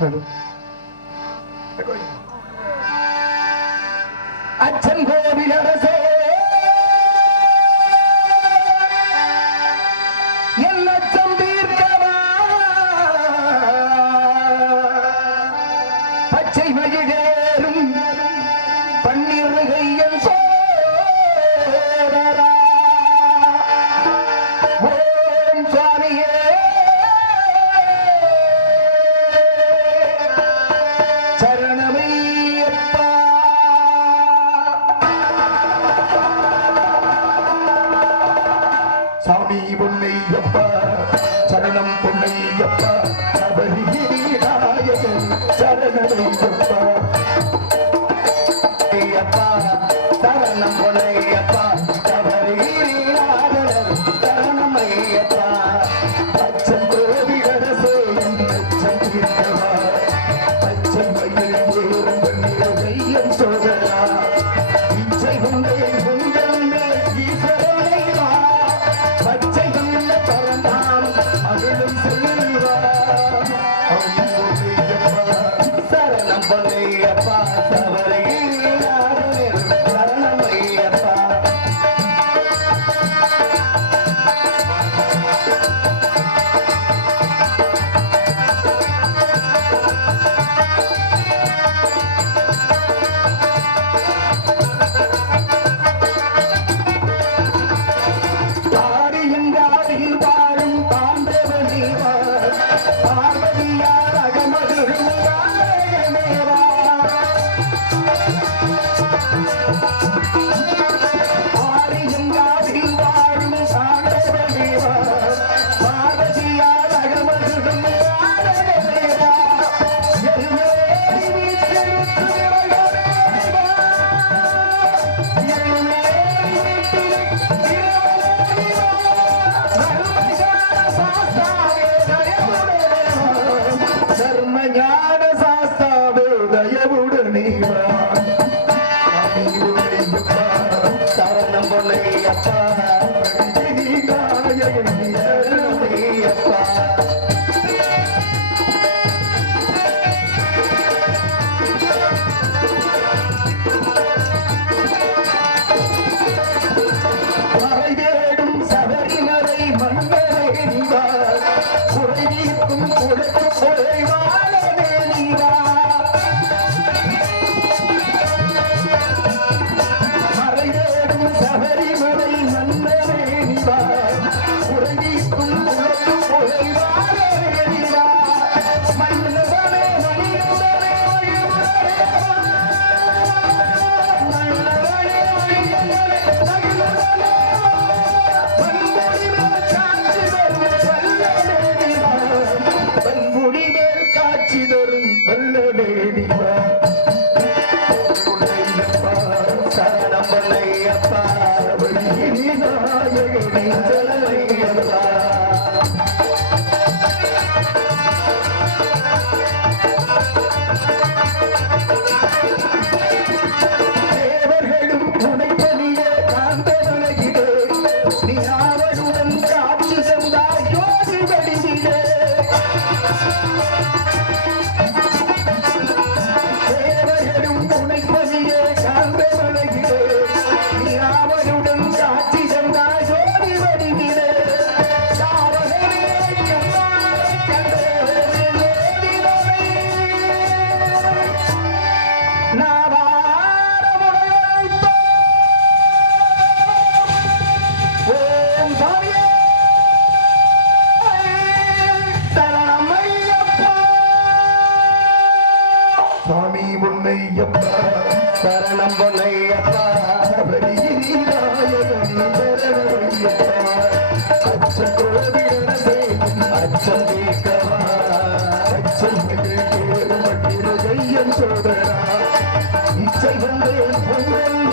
hello अच्छन को अभी சாமி பொன்னையப்பா சரணம் பொன்னையப்பா சபரிகிரி நாயகன் சரணமையப்பா ஞான சாஸ்தாவே தயவுடனே வா தரந்தம் பொல்லை அப்பா 为真 ஐயப்பா சரணம் பொன்னையப்பா அச்சம் குழந்தை அச்சம் கேட்கவா அச்சம் இச்சை வந்தேன் பொங்கல்